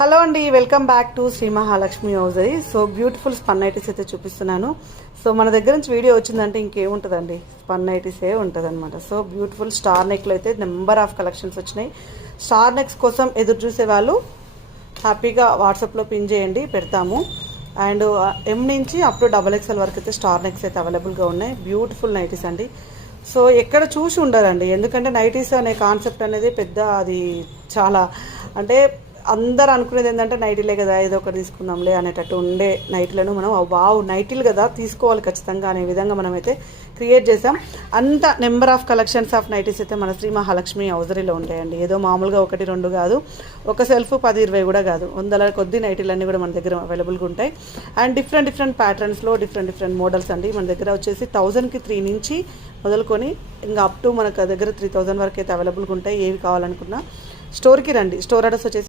Hello అండి, welcome back to Shri Mahalakshmi hosiery. So beautiful spun nighties అయితే చూపిస్తున్నాను. సో మన దగ్గర నుంచి వీడియో వచ్చిందంటే ఇంకేముంటుందండి, స్పన్ నైటీసే ఉంటుంది అనమాట. సో బ్యూటిఫుల్ స్టార్ నెక్లో అయితే నెంబర్ ఆఫ్ కలెక్షన్స్ వచ్చినాయి. స్టార్ నెక్స్ కోసం ఎదురు చూసే వాళ్ళు హ్యాపీగా వాట్సాప్లో పిన్ చేయండి, పెడతాము. అండ్ ఎం నుంచి అప్ టు XXL వరకు అయితే స్టార్ నెక్స్ అయితే అవైలబుల్గా ఉన్నాయి. బ్యూటిఫుల్ నైటీస్ అండి. సో ఎక్కడ చూసి ఉండాలండి, ఎందుకంటే నైటీస్ అనే కాన్సెప్ట్ అనేది పెద్ద, అది చాలా అంటే అందరు అనుకునేది ఏంటంటే నైటీలే కదా, ఏదో ఒకటి తీసుకుందాంలే అనేటట్టు ఉండే నైటీలను మనం వావ్ నైటీలు కదా తీసుకోవాలి ఖచ్చితంగా అనే విధంగా మనమైతే క్రియేట్ చేసాం. అంత number of collections of nighties అయితే మన శ్రీ మహాలక్ష్మి హౌజరీలో ఉంటాయండి. ఏదో మామూలుగా 1-2 కాదు, ఒక సెల్ఫ్ 10-20 కూడా కాదు, 100 కొద్ది నైటీలన్నీ కూడా మన దగ్గర అవైలబుల్గా ఉంటాయి. అండ్ డిఫరెంట్ ప్యాటర్న్స్లో డిఫరెంట్ మోడల్స్ అండి. మన దగ్గర వచ్చేసి 1000కి 3 నుంచి మొదలుకొని ఇంకా అప్ టు మనకు దగ్గర 3000 వరకు అయితే అవైలబుల్గా ఉంటాయి. ఏవి కావాలనుకున్నా స్టోర్కి రండి. స్టోర్ అడ్రస్ వచ్చేసి